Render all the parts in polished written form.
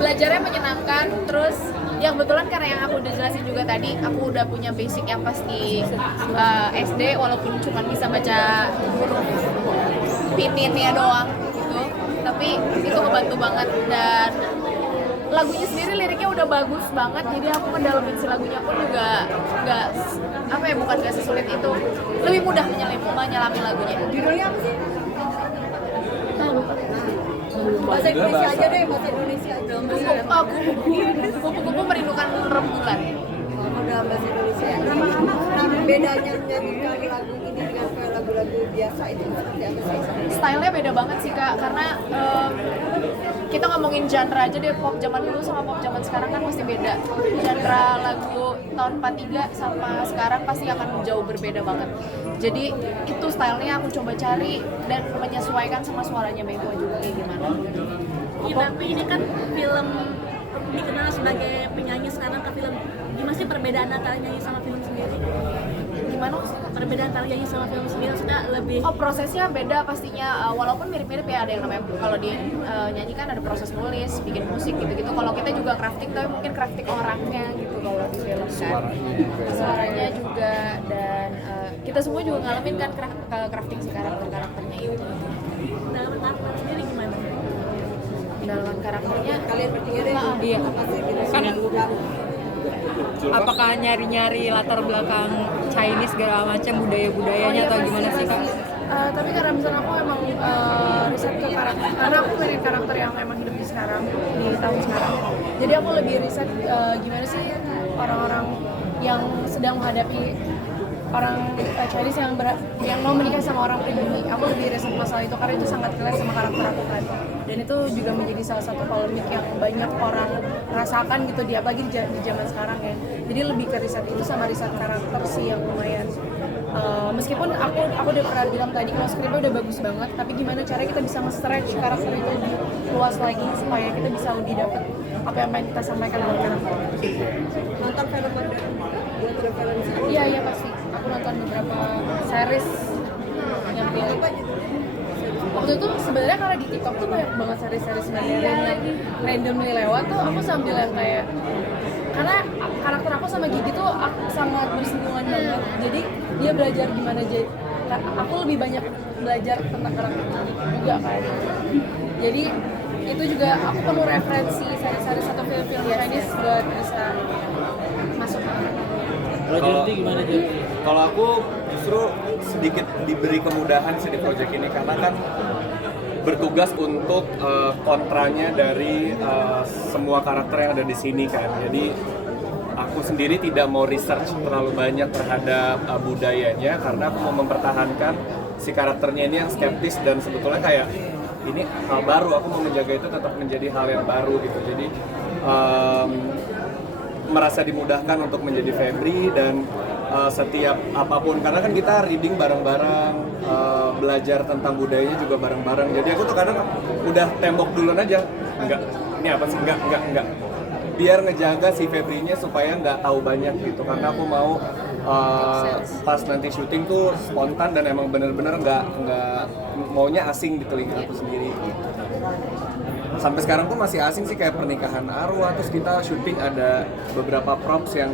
belajarnya menyenangkan. Terus yang kebetulan karena yang aku udah jelasin juga tadi, aku udah punya basic yang pasti SD, walaupun cuma bisa baca huruf pininnya doang gitu, tapi itu ngebantu banget. Dan lagunya sendiri liriknya udah bagus banget, jadi aku ngedalamin si lagunya pun juga nggak apa ya, bukan nggak sesulit itu, lebih mudah menyelami lagunya. Judulnya apa sih? Lupa. Bahasa Indonesia aja deh, bahasa Indonesia aja. Kupu-kupu merindukan rembulan. Kalau dalam bahasa Indonesia. Nah, bedanya menyanyikan lagu ini dengan kayak lagu-lagu biasa itu seperti apa sih? Stylenya beda banget sih Kak, karena kita ngomongin genre aja deh, pop zaman dulu sama pop zaman sekarang kan pasti beda. Genre lagu tahun 43 sama sekarang pasti akan jauh berbeda banget. Jadi itu stylenya aku coba cari dan menyesuaikan sama suaranya Mego juga kayak gimana. Iya, tapi ini kan film dikenal sebagai penyanyi sekarang ke film. Gimana sih perbedaan antara nyanyi sama film sendiri? Gimana? Perbedaan antara nyanyi sama film sendiri sudah lebih. Oh, prosesnya beda pastinya, walaupun mirip-mirip ya, ada yang namanya kalau di nyanyi kan ada proses nulis, bikin musik gitu-gitu. Kalau kita juga crafting, tapi mungkin crafting orangnya gitu kalau di film kan. Suaranya juga, dan kita semua juga ngalamin kan crafting si karakternya itu. Dalam karakter sendiri gimana? Dalam karakternya Kalian bertiga deh. iya. Apa sih gitu? Kan apakah nyari-nyari latar belakang Chinese segala macam budaya-budayanya atau gimana sih Kak? Tapi karena misalnya aku emang riset ke karakter, karena aku mainin karakter yang memang hidup di sekarang, di tahun sekarang. Jadi aku lebih riset gimana sih orang-orang yang sedang menghadapi orang Chinese yang mau menikah sama orang pribumi. Aku lebih riset masalah itu karena itu sangat relate sama karakter aku kan. Dan itu juga menjadi salah satu polemik yang banyak orang rasakan gitu, apalagi di zaman sekarang ya. Jadi lebih ke riset itu sama riset karakter sih yang lumayan. Meskipun aku udah pernah bilang tadi kalau skripnya udah bagus banget, tapi gimana caranya kita bisa nge-stretch karakter itu lebih luas lagi supaya kita bisa lebih dapet apa yang pengen kita sampaikan dalam karakter. Nonton film ada buat referensi. Iya pasti. Aku nonton beberapa series yang dia. Waktu itu sebenarnya karena di TikTok tuh banyak banget series-series randomly lewat tuh, aku sambil yang kayak, karena karakter aku sama Gigi tuh sangat bersinggungan banget. Jadi dia belajar gimana aja. Aku lebih banyak belajar tentang karakter Gigi juga kan. Jadi itu juga aku perlu referensi series-series atau film-film Chinese buat bisa masuk. Kalau aku justru sedikit diberi kemudahan sih di project ini, karena kan bertugas untuk kontranya dari semua karakter yang ada di sini kan. Jadi aku sendiri tidak mau research terlalu banyak terhadap budayanya, karena aku mau mempertahankan si karakternya ini yang skeptis, dan sebetulnya kayak ini hal baru, aku mau menjaga itu tetap menjadi hal yang baru gitu. Jadi merasa dimudahkan untuk menjadi Febri, dan setiap apapun, karena kan kita reading bareng-bareng, belajar tentang budayanya juga bareng-bareng. Jadi aku tuh kadang udah tembok duluan aja, enggak, ini apa sih, enggak, biar ngejaga si Febrinya supaya nggak tahu banyak gitu, karena aku mau pas nanti syuting tuh spontan dan emang bener-bener nggak maunya asing di telinga aku sendiri gitu. Sampai sekarang tuh masih asing sih, kayak pernikahan arwah, terus kita syuting ada beberapa props yang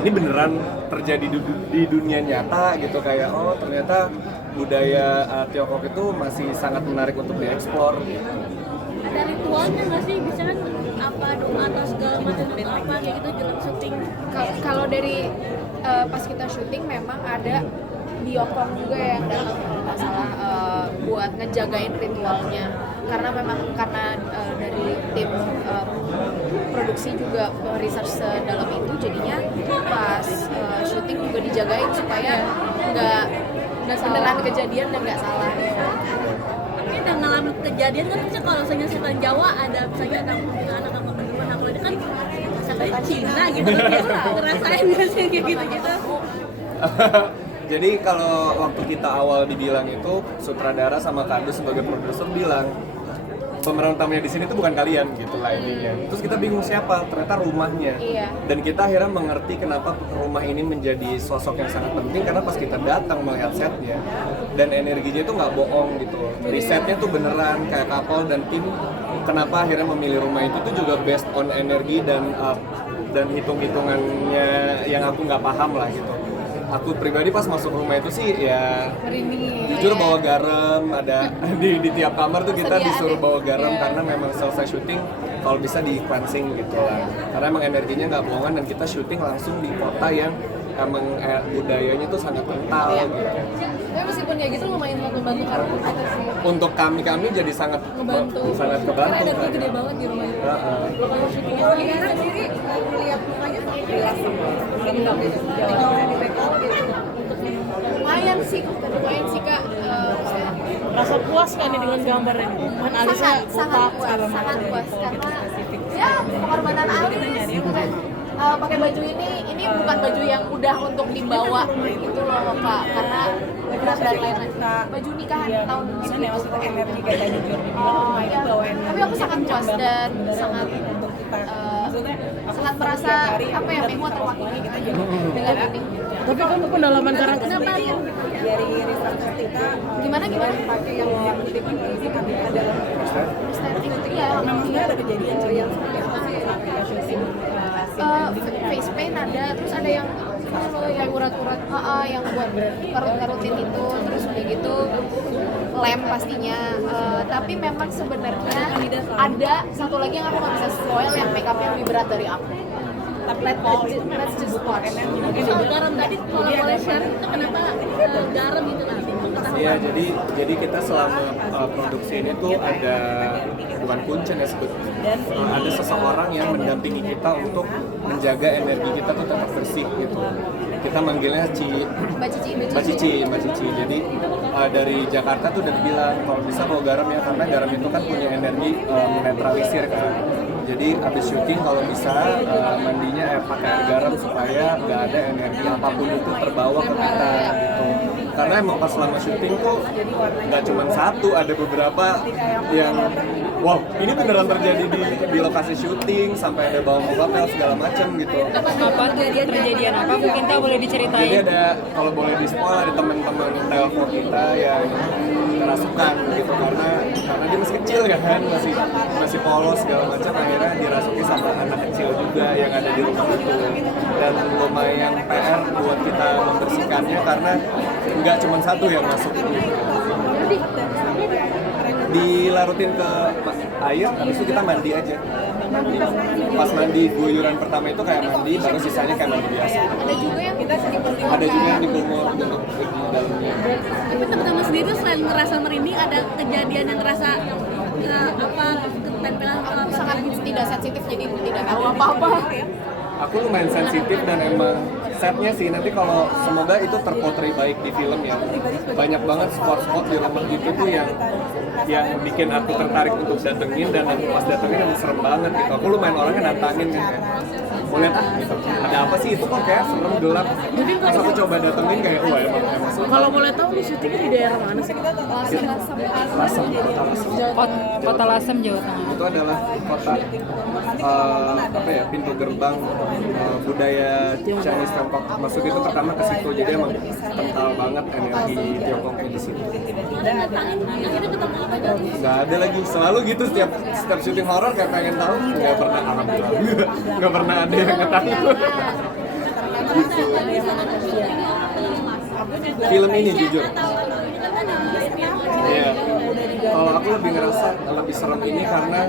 ini beneran terjadi di dunia nyata gitu, kayak oh ternyata budaya Tiongkok itu masih sangat menarik untuk dieksplor gitu. Ada ritualnya nggak sih? Bisa kan apa doa atau segala macam apa kayak gitu dalam syuting? Kalau dari pas kita syuting memang ada biokong juga yang datang kalau nggak salah buat ngejagain ritualnya, karena memang dari tim produksi juga research sedalam itu, jadinya pas syuting juga dijagain supaya nggak beneran kejadian dan nggak salah. Tapi dan ngalamin kejadian kan bisa kalau misalnya setan Jawa ada misalnya anak kamu berdua, nah kalau ini kan misalnya Cina gitu kan biasa ngerasain nggak sih kayak gitu-gitu. Jadi kalau waktu kita awal dibilang itu, sutradara sama Kardus sebagai produser bilang pemeran utamanya di sini tuh bukan kalian gitu lah intinya. Terus kita bingung siapa, ternyata rumahnya. Iya. Dan kita akhirnya mengerti kenapa rumah ini menjadi sosok yang sangat penting, karena pas kita datang melihat setnya dan energinya itu nggak bohong gitu. Risetnya tuh beneran, kayak Kapol dan tim kenapa akhirnya memilih rumah itu tuh juga based on energi dan hitung-hitungannya yang aku nggak paham lah gitu. Aku pribadi pas masuk rumah itu sih ya jujur bawa garam, ada di tiap kamar tuh kita disuruh bawa garam karena memang selesai syuting kalau bisa di cleansing gitu lah. Karena emang energinya nggak bohongan dan kita syuting langsung di kota yang emang budayanya tuh sangat kental gitu. Tapi meskipun kayak gitu lumayan membantu karakter kita sih. Untuk kami jadi sangat Karena kebantu energi kan. gede banget di rumah itu. Kalau Ira sendiri melihat mukanya seperti apa? Ketika udah di backup gitu. Lumayan sih kak. Rasa puas kan nih dengan gambar ini? Kan Alisa sangat puas karena ya pengorbanan Alis pakai baju ini bukan baju yang mudah untuk dibawa gitu loh kak, karena berat dan lain-lain. Baju nikahan tahun ini maksudnya energi kayak tadi Jordi bilang, oh itu iya, bawa energi. tapi aku sangat puas dan sangat merasa apa ya memo terwakili gitu dengan ini. Tapi kamu pendalaman karakter Kenapa ya? Dari research kita Gimana? pakai yang mengutip ini adalah Iya, memang sebenarnya ada kejadian yang seperti apa sih ketika syuting face paint ada, terus ada yang yang urat-urat, yang buat karut-karutin itu, terus udah gitu lem pastinya. Tapi memang sebenarnya ada satu lagi yang aku nggak bisa spoil yang makeupnya lebih berat dari aku. Tapi let's just watch. Soal garam tadi kalau boleh share itu kenapa garam itu kan? Iya, jadi kita selama produksi ini tuh ada bukan kuncen ya sebetulnya. Ada seseorang yang mendampingi kita untuk menjaga energi kita tuh tetap bersih gitu. Kita manggilnya Mbak Cici. Jadi dari Jakarta tuh udah bilang kalau bisa bawa garam ya, karena garam itu kan punya energi menetralisir kan. Jadi abis syuting kalau bisa mandinya pakai air garam supaya nggak ada energi apapun itu terbawa ke kita gitu. Karena emang pas selama syuting tuh nggak cuma satu, ada beberapa yang wow ini beneran terjadi di lokasi syuting, sampai ada bawang boba segala macam gitu. Apa kejadian apa mungkin tak boleh Jadi diceritain? ada, kalau boleh di spoil, ada teman-teman telepon kita yang kerasukan gitu karena dia masih kecil kan, masih polos segala macam, akhirnya dirasuki sama anak kecil juga yang ada di rumah itu. Dan lumayan PR buat kita membersihkannya karena nggak cuma satu yang masuk. Dilarutin ke air, habis itu kita mandi aja. Pas mandi guyuran pertama itu kayak mandi, baru sisanya kayak mandi biasa. Ada juga yang Ada juga yang dikumur untuk di dalamnya. Tapi teman-teman sendiri selain ngerasa merinding, ada kejadian yang ngerasa ketempelan aku sangat tidak sensitif jadi tidak tahu apa-apa. Aku lumayan sensitif dan emang setnya sih nanti kalau semoga itu terpotret baik di film ya. Banyak banget spot-spot di rumah gitu tuh yang bikin aku tertarik untuk datengin, dan aku pas datengin emang serem banget gitu. Aku lumayan orangnya nantangin gitu ya. Mau lihat gitu. Ada apa sih itu kok kayak serem gelap. Pas aku coba datengin kayak wah emang serem. kalau boleh tahu nih syutingnya di daerah mana sih? Lasem, kota Lasem. Kota Lasem, Jawa Tengah. Itu adalah kota pintu gerbang budaya Chinese Tiongkok. Masuk itu pertama ke situ, jadi emang kental banget energi Tiongkoknya di situ. Nggak ada lagi, selalu gitu setiap syuting horor kayak pengen tahu, nggak pernah, alhamdulillah nggak pernah ada yang ngetangin. Gitu. Film ini jujur. Iya. Kalau aku lebih ngerasa lebih serem ini karena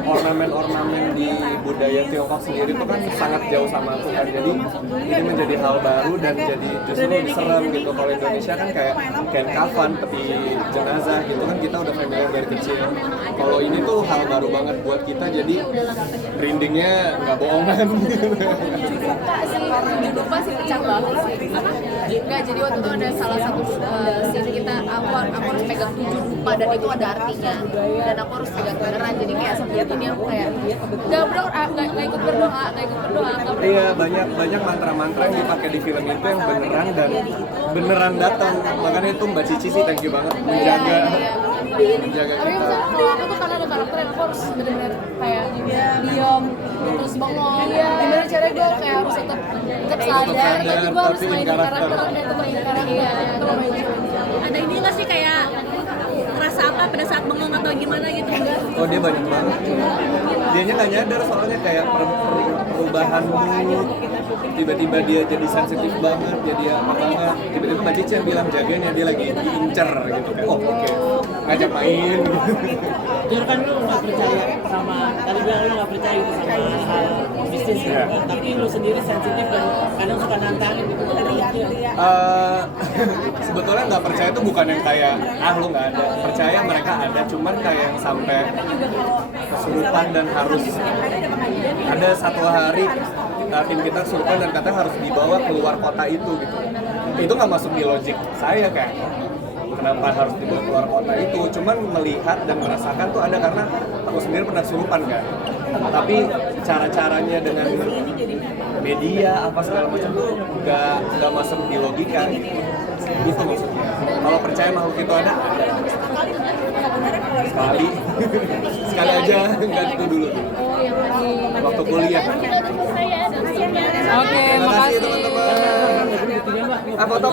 ornamen-ornamen di budaya Tiongkok sendiri itu kan sangat jauh sama aku kan, jadi ini menjadi hal baru dan jadi justru lebih serem gitu. Kalau Indonesia kan kayak kain kafan, peti jenazah gitu kan kita udah familiar dari kecil. Kalau ini tuh hal baru banget buat kita, jadi merindingnya nggak bohongan. Kak sih, judul sih pecah banget sih. Enggak, jadi waktu itu ada salah satu scene kita, aku harus pegang 7 dupa dan itu ada artinya, dan aku harus pegang beneran. Jadi kayak sebelum ini aku kayak nggak ikut berdoa. Iya, banyak mantra-mantra yang dipakai di film itu yang beneran dan beneran datang. Makanya itu Mbak Cici sih thank you banget menjaga Tapi kita. kalau aku tuh karena ada karakter yang aku harus bener-bener kayak diam, terus bengong. Gimana caranya gue kayak harus tetap sadar, tapi gue harus mainin karakter dan tetap mainin karakter. ada ini nggak sih kayak rasa ngerasa apa pada saat bengong atau gimana gitu enggak? Oh dia banyak banget. Dianya nggak nyadar soalnya kayak perubahan mood. Tiba-tiba dia jadi sensitif banget, jadi apa banget. Tiba-tiba Mbak Cici yang bilang jaganya dia lagi diincer gitu kan. Oh oke. Ngajak main gitu. Jujur kan lu nggak percaya sama, tadi bilang lu nggak percaya gitu sama hal bisnis gitu Iya. kan, tapi lu sendiri sensitif dan kadang suka nantangin gitu. Sebetulnya nggak percaya itu bukan yang kayak lu nggak ada, percaya mereka ada, cuman kayak yang sampai kesurupan dan harus ada satu hari tim kita kesurupan dan katanya harus dibawa keluar kota itu gitu. Itu nggak masuk di logik saya kayak kenapa harus dibawa keluar kota itu, cuman melihat dan merasakan tuh ada karena aku sendiri pernah kesurupan kan. Tapi cara-caranya dengan media apa segala macam tuh nggak masuk di logika gitu maksudnya. Kalau percaya makhluk itu ada sekali sekali aja nggak itu dulu waktu kuliah. Oke, Terima kasih makasih. teman-teman. Foto